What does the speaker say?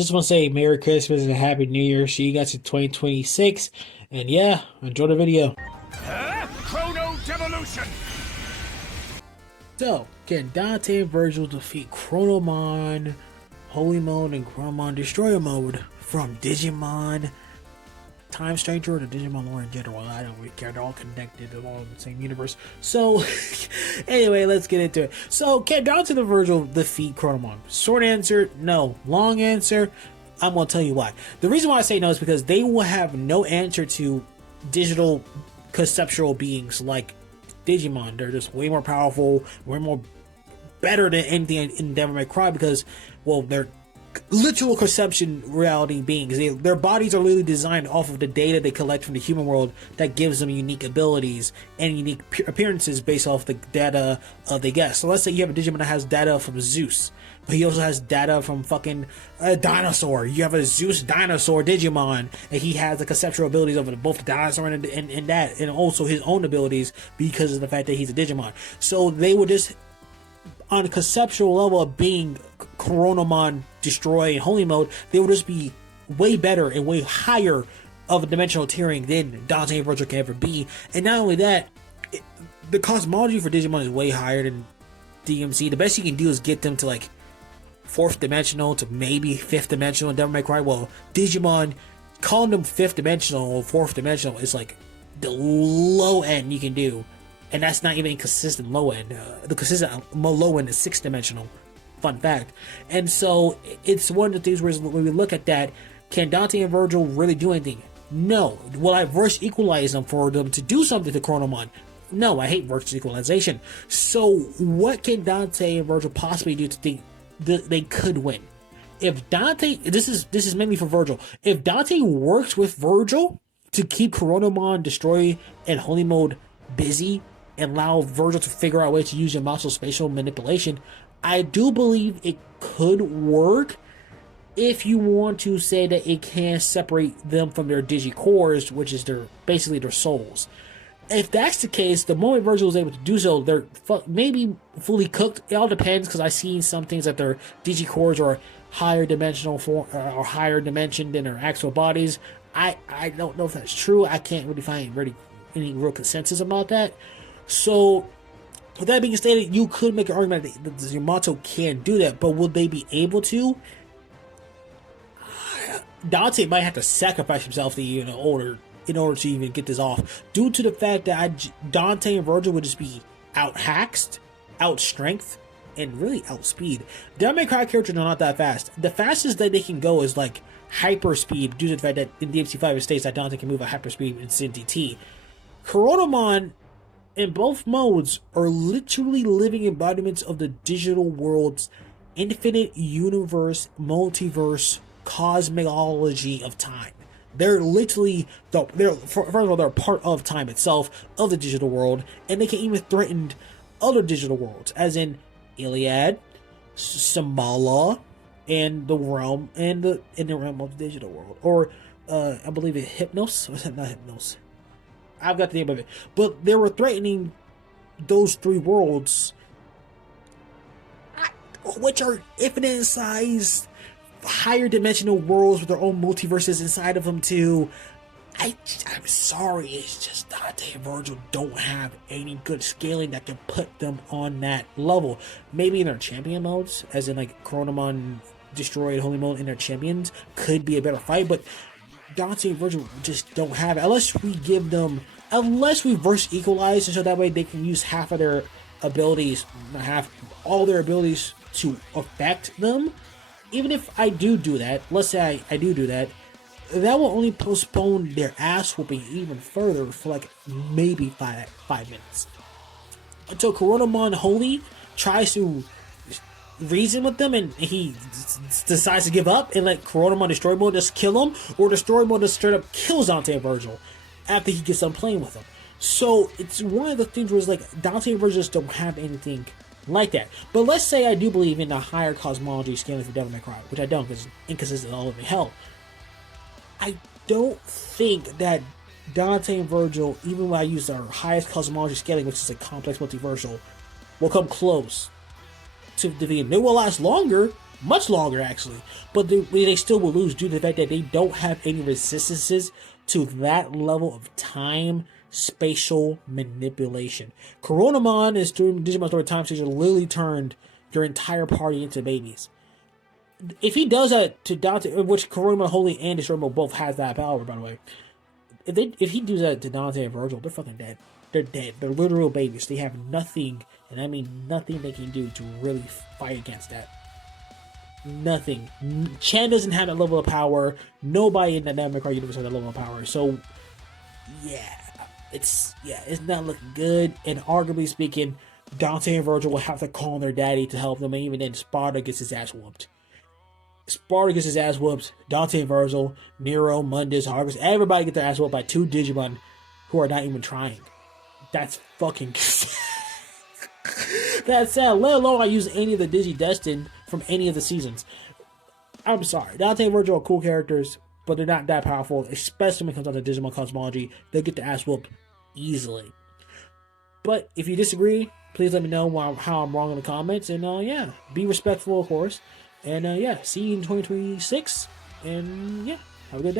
just want to say Merry Christmas and Happy New Year. See you guys in 2026. And yeah, enjoy the video. Chrono Devolution! So, can Dante and Virgil defeat Chronomon Holy Mode and Chronomon Destroyer Mode from Digimon Time Stranger or the Digimon lore in general? I don't really care. They're all connected. They're all in the same universe. So, anyway, let's get into it. So, can Dante and Virgil defeat Chronomon? Short answer, no. Long answer, I'm going to tell you why. The reason why I say no is because they will have no answer to digital conceptual beings like Digimon. They're just way more powerful, way more better than anything in Devil May Cry because, well, they're literal conception reality beings. Their bodies are literally designed off of the data they collect from the human world that gives them unique abilities and unique appearances based off the data they get. So let's say you have a Digimon that has data from Zeus, but he also has data from fucking a dinosaur. You have a Zeus dinosaur Digimon, and he has the conceptual abilities of both the dinosaur and that, and also his own abilities because of the fact that he's a Digimon. So they would just, on a conceptual level of being Chronomon Destroy and Holy Mode, they would just be way better and way higher of a dimensional tiering than Dante and Virgil can ever be. And not only that, the cosmology for Digimon is way higher than DMC. The best you can do is get them to like 4th dimensional to maybe 5th dimensional in Devil May Cry. Well, Digimon, calling them 5th dimensional or 4th dimensional is like the low end you can do. And that's not even consistent low end. The consistent low end is 6th dimensional. Fun fact. And so it's one of the things where when we look at that, can Dante and Virgil really do anything? No. Will I verse equalize them for them to do something to Chronomon? No, I hate verse equalization. So what can Dante and Virgil possibly do to think that they could win? If Dante, this is mainly for Virgil. If Dante works with Virgil to keep Chronomon Destroy and Holy Mode busy and allow Virgil to figure out a way to use your muscle spatial manipulation, I do believe it could work if you want to say that it can separate them from their Digicores, which is basically their souls. If that's the case, the moment Virgil is able to do so, they're maybe fully cooked. It all depends, because I've seen some things that their Digicores are higher dimensional form or higher dimension than their actual bodies. I don't know if that's true. I can't really find any real consensus about that. So, with that being stated, you could make an argument that the Yamato can do that, but will they be able to? Dante might have to sacrifice himself in order to even get this off, due to the fact that Dante and Virgil would just be out-haxed, out-strength, and really out-speed. Devil May Cry characters are not that fast. The fastest that they can go is like hyper-speed, due to the fact that in DMC5 it states that Dante can move at hyper-speed in CNTT. Chronomon in both modes are literally living embodiments of the digital world's infinite universe, multiverse, cosmology of time. They're literally, first of all, they're part of time itself, of the digital world, and they can even threaten other digital worlds, as in Iliad, Shambhala, and the realm, and in the realm of the digital world, or I believe it Hypnos. Was that not Hypnos? I've got the name of it, but they were threatening those 3 worlds, which are infinite in size, higher dimensional worlds with their own multiverses inside of them too. I'm sorry, it's just Dante and Virgil don't have any good scaling that can put them on that level. Maybe in their champion modes, as in like Chronomon Destroy and Holy Mode in their champions, could be a better fight, but Dante and Virgil just don't have it, unless we verse equalize, and so that way they can use half of their abilities, all their abilities to affect them. Even if I do that, let's say I do that, that will only postpone their ass whooping even further for like maybe five minutes. Until Chronomon Holy tries to reason with them and he decides to give up and let Chronomon Destroy Mode just kill him, or Destroy Mode just straight up kills Dante and Virgil after he gets done playing with them. So it's one of the things where it's like Dante and Virgil just don't have anything like that. But let's say I do believe in the higher cosmology scaling for Devil May Cry, which I don't, because it's inconsistent all over hell. I don't think that Dante and Virgil, even when I use our highest cosmology scaling, which is a complex multiversal, will come close to defeating. It will last longer, much longer actually. But they still will lose due to the fact that they don't have any resistances to that level of time spatial manipulation. Coronamon is doing Digimon Story Time Station literally turned your entire party into babies. If he does that to Dante, which Coronamon Holy and Destroyable both has that power, by the way. If he does that to Dante and Virgil, they're fucking dead. They're dead. They're literal babies. They have nothing, and I mean nothing they can do to really fight against that. Nothing. Chan doesn't have that level of power. Nobody in the Dynamic universe has that level of power. So, yeah, it's not looking good. And arguably speaking, Dante and Virgil will have to call on their daddy to help them, and even then, Sparta gets his ass whooped. Dante and Virgil, Nero, Mundus, Argus, everybody get their ass whooped by 2 Digimon who are not even trying. That's fucking that's sad. Let alone I use any of the Digi-Destined from any of the seasons. I'm sorry. Dante and Virgil are cool characters, but they're not that powerful, especially when it comes down to Digimon cosmology. They'll get their ass whooped easily. But if you disagree, please let me know how I'm wrong in the comments. And yeah, be respectful, of course. And yeah, see you in 2026. And yeah, have a good day.